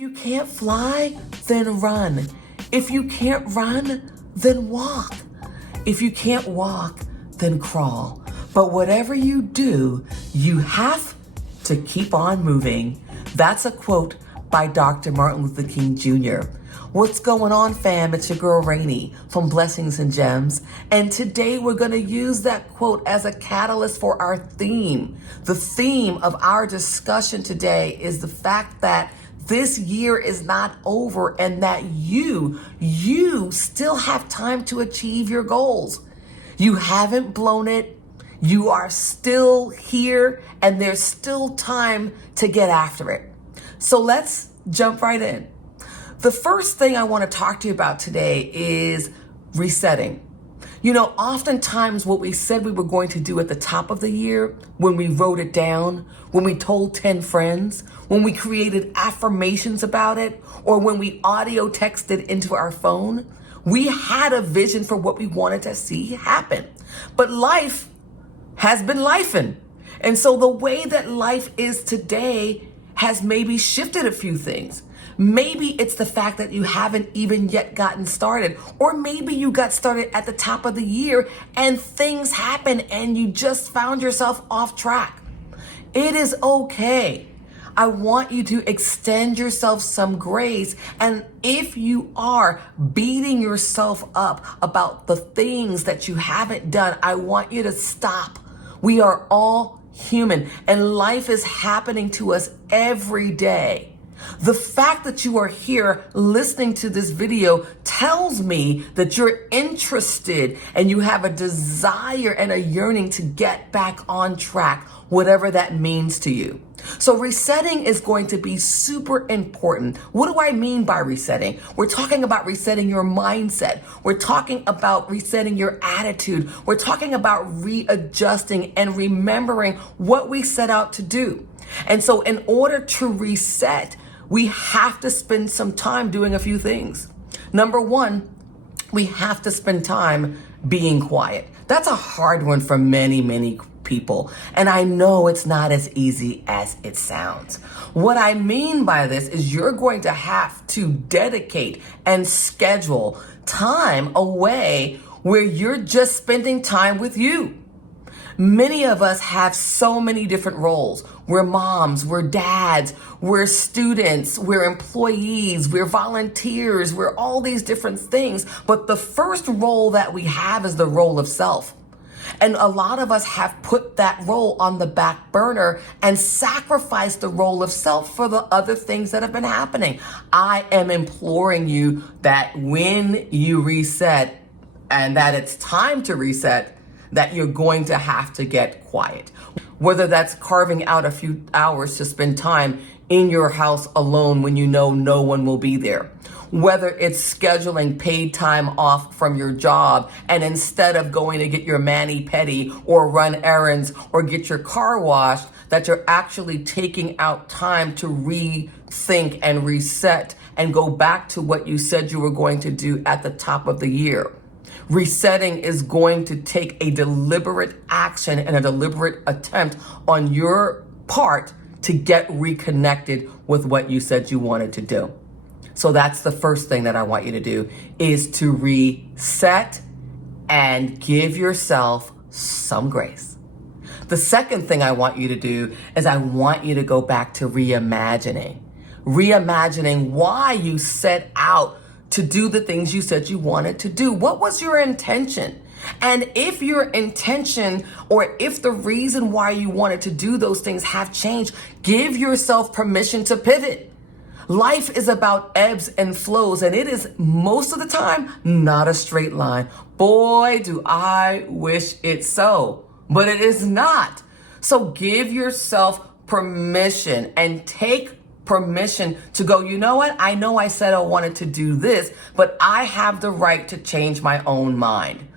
you can't fly, then run. If you can't run, then walk. If you can't walk, then crawl. But whatever you do, you have to keep on moving. That's a quote by Dr. Martin Luther King Jr. What's going on, fam? It's your girl Rainey from Blessings and Gems. And today we're going to use that quote as a catalyst for our theme. The theme of our discussion today is the fact that this year is not over and that you still have time to achieve your goals. You haven't blown it. You are still here and there's still time to get after it. So let's jump right in. The first thing I want to talk to you about today is resetting. You know, oftentimes what we said we were going to do at the top of the year, when we wrote it down, when we told 10 friends, when we created affirmations about it, or when we audio texted into our phone, we had a vision for what we wanted to see happen. But life has been lifing. And so the way that life is today has maybe shifted a few things. Maybe it's the fact that you haven't even yet gotten started, or maybe you got started at the top of the year and things happen and you just found yourself off track. It is okay. I want you to extend yourself some grace. And if you are beating yourself up about the things that you haven't done, I want you to stop. We are all human and life is happening to us every day. The fact that you are here listening to this video tells me that you're interested and you have a desire and a yearning to get back on track, whatever that means to you. So resetting is going to be super important. What do I mean by resetting? We're talking about resetting your mindset. We're talking about resetting your attitude. We're talking about readjusting and remembering what we set out to do. And so in order to reset, we have to spend some time doing a few things. Number one, we have to spend time being quiet. That's a hard one for many people. And I know it's not as easy as it sounds. What I mean by this is you're going to have to dedicate and schedule time away where you're just spending time with you. Many of us have so many different roles. We're moms, we're dads, we're students, we're employees, we're volunteers, we're all these different things. But the first role that we have is the role of self. And a lot of us have put that role on the back burner and sacrificed the role of self for the other things that have been happening. I am imploring you that when you reset and that it's time to reset, that you're going to have to get quiet. Whether that's carving out a few hours to spend time in your house alone when you know no one will be there. Whether it's scheduling paid time off from your job and instead of going to get your mani-pedi or run errands or get your car washed, that you're actually taking out time to rethink and reset and go back to what you said you were going to do at the top of the year. Resetting is going to take a deliberate action and a deliberate attempt on your part to get reconnected with what you said you wanted to do. So that's the first thing that I want you to do, is to reset and give yourself some grace. The second thing I want you to do is I want you to go back to reimagining why you set out to do the things you said you wanted to do. What was your intention? And if your intention or if the reason why you wanted to do those things have changed, give yourself permission to pivot. Life is about ebbs and flows, and it is most of the time not a straight line. Boy, do I wish it so, but it is not. So give yourself permission and take permission to go, you know what? I know I said I wanted to do this, but I have the right to change my own mind.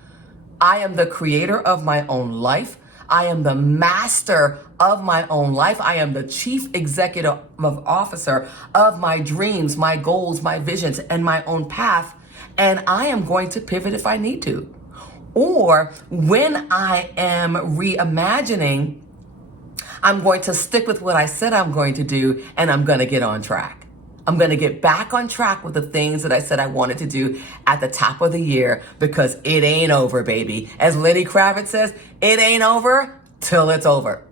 I am the creator of my own life. I am the master of my own life. I am the chief executive officer of my dreams, my goals, my visions, and my own path. And I am going to pivot if I need to. Or when I am reimagining, I'm going to stick with what I said I'm going to do, and I'm going to get on track. I'm going to get back on track with the things that I said I wanted to do at the top of the year because it ain't over, baby. As Lenny Kravitz says, it ain't over till it's over.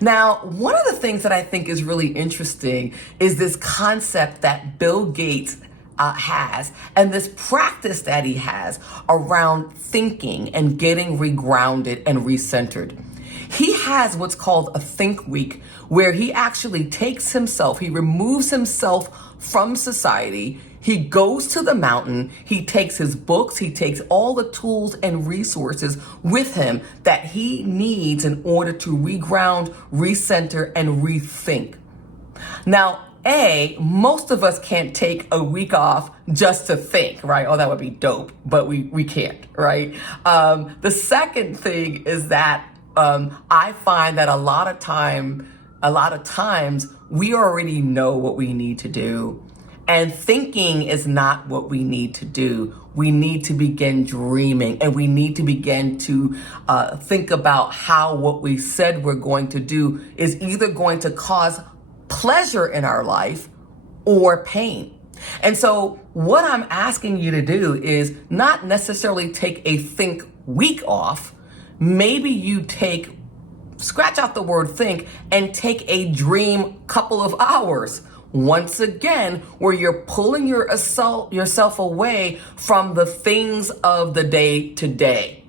Now, one of the things that I think is really interesting is this concept that Bill Gates has and this practice that he has around thinking and getting regrounded and recentered. He has what's called a think week where he actually takes himself, he removes himself from society. He goes to the mountain, he takes his books, he takes all the tools and resources with him that he needs in order to reground, recenter, and rethink. Now, most of us can't take a week off just to think, right? Oh, that would be dope, but we can't, right? The second thing is that I find that a lot of times we already know what we need to do. And thinking is not what we need to do. We need to begin dreaming, and we need to begin to think about how what we said we're going to do is either going to cause pleasure in our life or pain. And so what I'm asking you to do is not necessarily take a think week off. Maybe you scratch out the word think and take a dream couple of hours. Once again, where you're pulling yourself away from the things of the day to day.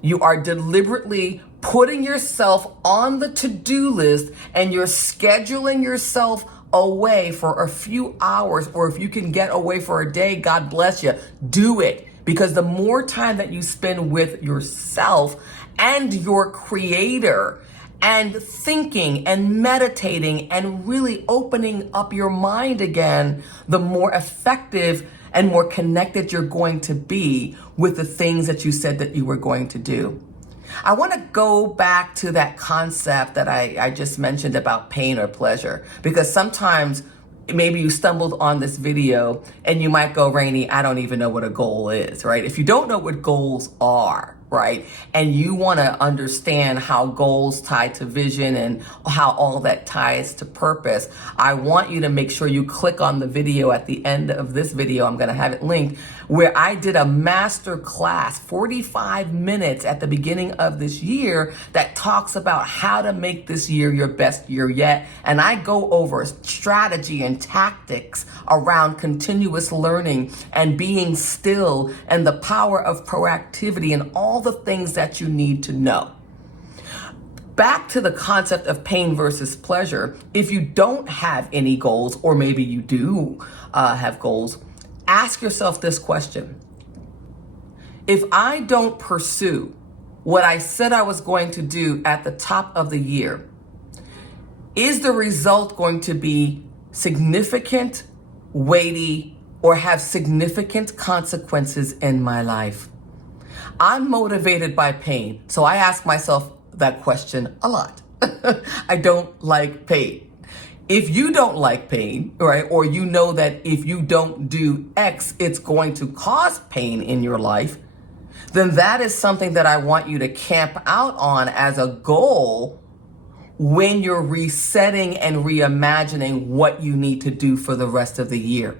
You are deliberately putting yourself on the to-do list and you're scheduling yourself away for a few hours, or if you can get away for a day, God bless you, do it. Because the more time that you spend with yourself and your creator and thinking and meditating and really opening up your mind again, the more effective and more connected you're going to be with the things that you said that you were going to do. I want to go back to that concept that I just mentioned about pain or pleasure, because sometimes maybe you stumbled on this video and you might go, Rainey, I don't even know what a goal is, right? If you don't know what goals are, right, and you want to understand how goals tie to vision and how all that ties to purpose, I want you to make sure you click on the video at the end of this video. I'm going to have it linked, where I did a master class, 45 minutes at the beginning of this year, that talks about how to make this year your best year yet. And I go over strategy and tactics around continuous learning and being still and the power of proactivity and all the things that you need to know. Back to the concept of pain versus pleasure. If you don't have any goals, or maybe you do have goals, ask yourself this question. If I don't pursue what I said I was going to do at the top of the year, is the result going to be significant, weighty, or have significant consequences in my life? I'm motivated by pain, so I ask myself that question a lot. I don't like pain. If you don't like pain, right, or you know that if you don't do X, it's going to cause pain in your life, then that is something that I want you to camp out on as a goal when you're resetting and reimagining what you need to do for the rest of the year.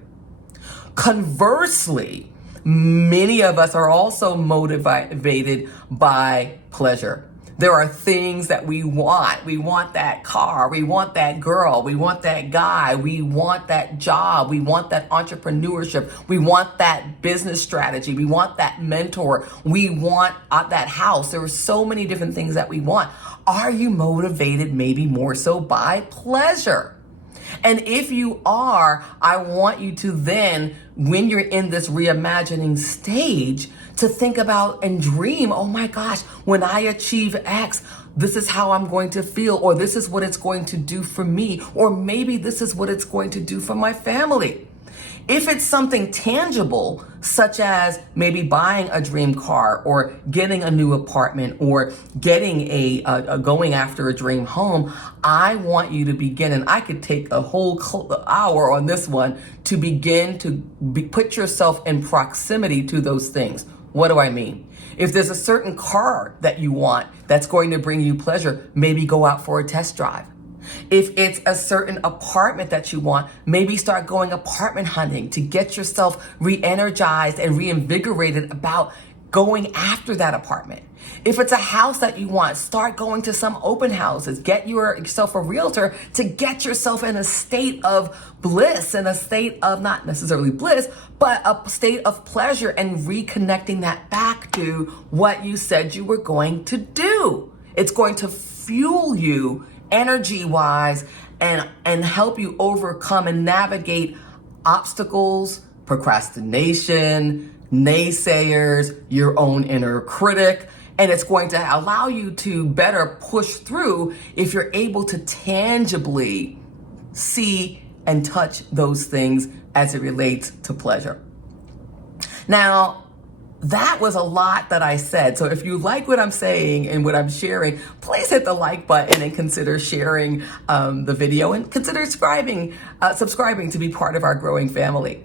Conversely, many of us are also motivated by pleasure. There are things that we want. We want that car. We want that girl. We want that guy. We want that job. We want that entrepreneurship. We want that business strategy. We want that mentor. We want that house. There are so many different things that we want. Are you motivated maybe more so by pleasure? And if you are, I want you to then, when you're in this reimagining stage, to think about and dream, oh my gosh, when I achieve X, this is how I'm going to feel, or this is what it's going to do for me, or maybe this is what it's going to do for my family. If it's something tangible, such as maybe buying a dream car or getting a new apartment or getting going after a dream home, I want you to begin, and I could take a whole hour on this one, to begin to put yourself in proximity to those things. What do I mean? If there's a certain car that you want that's going to bring you pleasure, maybe go out for a test drive. If it's a certain apartment that you want, maybe start going apartment hunting to get yourself re-energized and reinvigorated about going after that apartment. If it's a house that you want, start going to some open houses. Get yourself a realtor to get yourself in a state of bliss, in a state of not necessarily bliss, but a state of pleasure, and reconnecting that back to what you said you were going to do. It's going to fuel you energy-wise and help you overcome and navigate obstacles, procrastination, naysayers, your own inner critic. And it's going to allow you to better push through if you're able to tangibly see and touch those things as it relates to pleasure. Now, that was a lot that I said. So if you like what I'm saying and what I'm sharing, please hit the like button and consider sharing the video, and consider subscribing to be part of our growing family.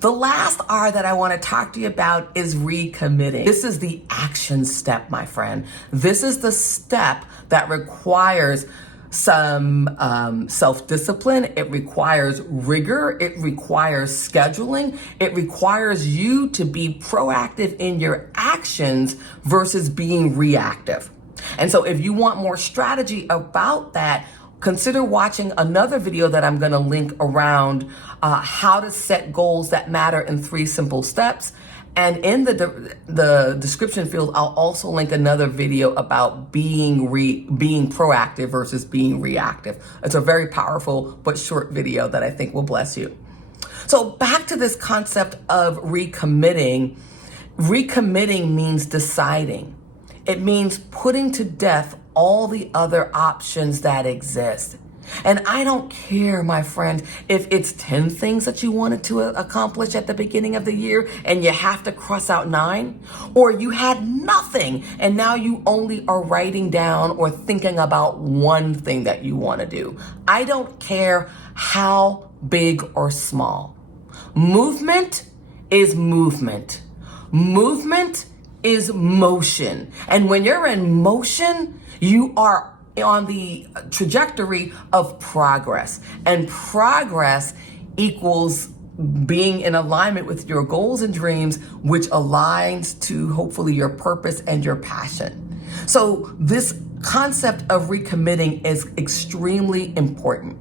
The last R that I want to talk to you about is recommitting. This is the action step, my friend. This is the step that requires some self-discipline. It requires rigor. It requires scheduling. It requires you to be proactive in your actions versus being reactive. And so if you want more strategy about that, consider watching another video that I'm going to link around how to set goals that matter in 3 simple steps. And in the description field, I'll also link another video about being proactive versus being reactive. It's a very powerful but short video that I think will bless you. So back to this concept of recommitting. Recommitting means deciding. It means putting to death all the other options that exist. And I don't care, my friend, if it's 10 things that you wanted to accomplish at the beginning of the year and you have to cross out 9, or you had nothing and now you only are writing down or thinking about one thing that you want to do. I don't care how big or small. Movement is movement. Movement is motion. And when you're in motion, you are on the trajectory of progress. And progress equals being in alignment with your goals and dreams, which aligns to hopefully your purpose and your passion. So this concept of recommitting is extremely important.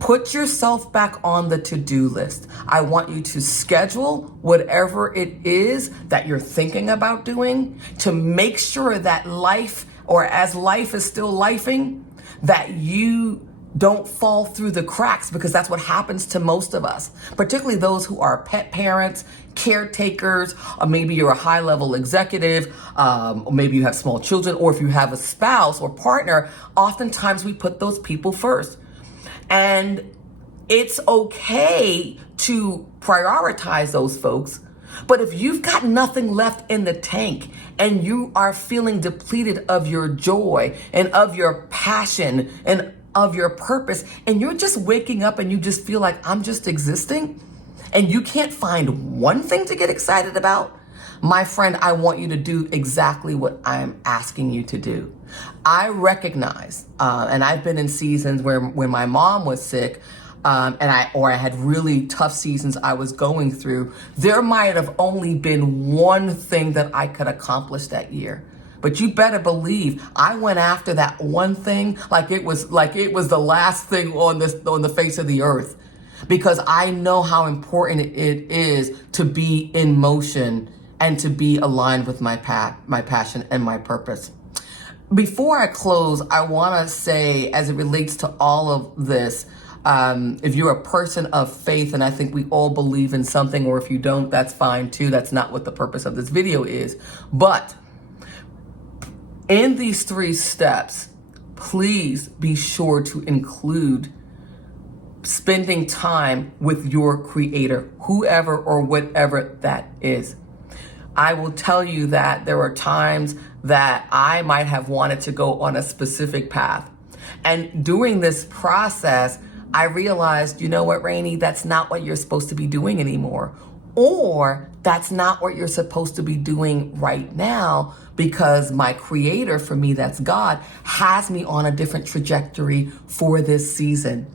Put yourself back on the to-do list. I want you to schedule whatever it is that you're thinking about doing to make sure that life, or as life is still lifing, that you don't fall through the cracks, because that's what happens to most of us, particularly those who are pet parents, caretakers, or maybe you're a high-level executive, or maybe you have small children, or if you have a spouse or partner, oftentimes we put those people first. And it's okay to prioritize those folks. But if you've got nothing left in the tank and you are feeling depleted of your joy and of your passion and of your purpose, and you're just waking up and you just feel like I'm just existing, and you can't find one thing to get excited about, my friend, I want you to do exactly what I'm asking you to do. I recognize, and I've been in seasons where when my mom was sick, I had really tough seasons I was going through, there might have only been one thing that I could accomplish that year. But you better believe I went after that one thing like it was the last thing on the face of the earth, because I know how important it is to be in motion and to be aligned with my passion and my purpose. Before I close, I want to say, as it relates to all of this, if you're a person of faith, and I think we all believe in something, or if you don't, that's fine too. That's not what the purpose of this video is. But in these 3 steps, please be sure to include spending time with your creator, whoever or whatever that is. I will tell you that there are times that I might have wanted to go on a specific path. And during this process, I realized, you know what, Rainey, that's not what you're supposed to be doing anymore. Or that's not what you're supposed to be doing right now because my creator, for me, that's God, has me on a different trajectory for this season.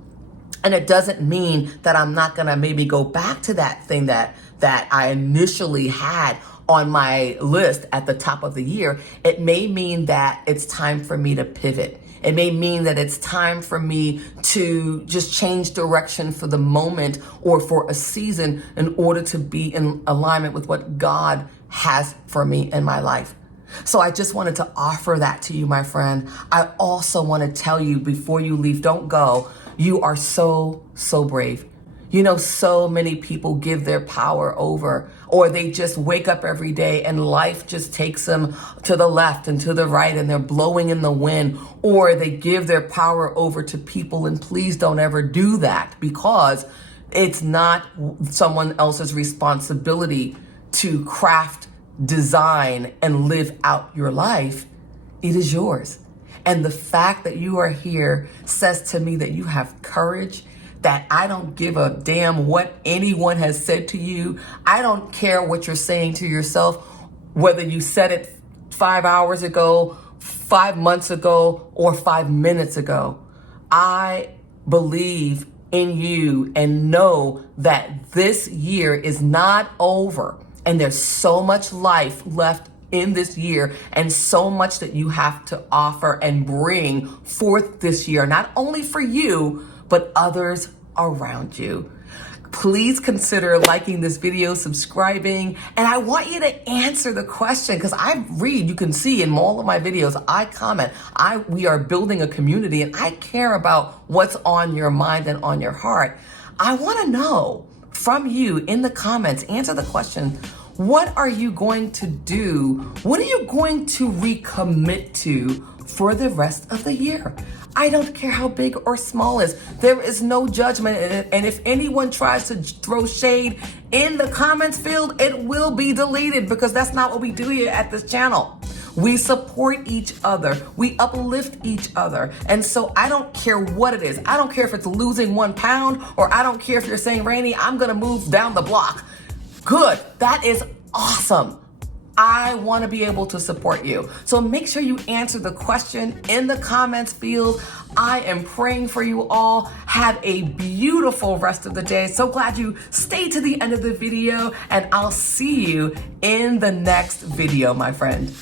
And it doesn't mean that I'm not going to maybe go back to that thing that I initially had on my list at the top of the year. It may mean that it's time for me to pivot. It may mean that it's time for me to just change direction for the moment or for a season in order to be in alignment with what God has for me in my life. So I just wanted to offer that to you, my friend. I also want to tell you before you leave, don't go. You are so, so brave. You know, so many people give their power over, or they just wake up every day and life just takes them to the left and to the right and they're blowing in the wind, or they give their power over to people. And please don't ever do that, because it's not someone else's responsibility to craft, design, and live out your life. It is yours. And the fact that you are here says to me that you have courage, that I don't give a damn what anyone has said to you. I don't care what you're saying to yourself, whether you said it 5 hours ago, 5 months ago, or 5 minutes ago. I believe in you and know that this year is not over. And there's so much life left in this year and so much that you have to offer and bring forth this year, not only for you, but others around you. Please consider liking this video, subscribing, and I want you to answer the question, because I read, you can see in all of my videos, I comment. We are building a community and I care about what's on your mind and on your heart. I want to know from you in the comments, answer the question, what are you going to do? What are you going to recommit to for the rest of the year? I don't care how big or small it is. There is no judgment in it. And if anyone tries to throw shade in the comments field, it will be deleted, because that's not what we do here at this channel. We support each other. We uplift each other. And so I don't care what it is. I don't care if it's losing 1 pound, or I don't care if you're saying, Rainey, I'm going to move down the block. Good. That is awesome. I want to be able to support you. So make sure you answer the question in the comments field. I am praying for you all. Have a beautiful rest of the day. So glad you stayed to the end of the video, and I'll see you in the next video, my friend.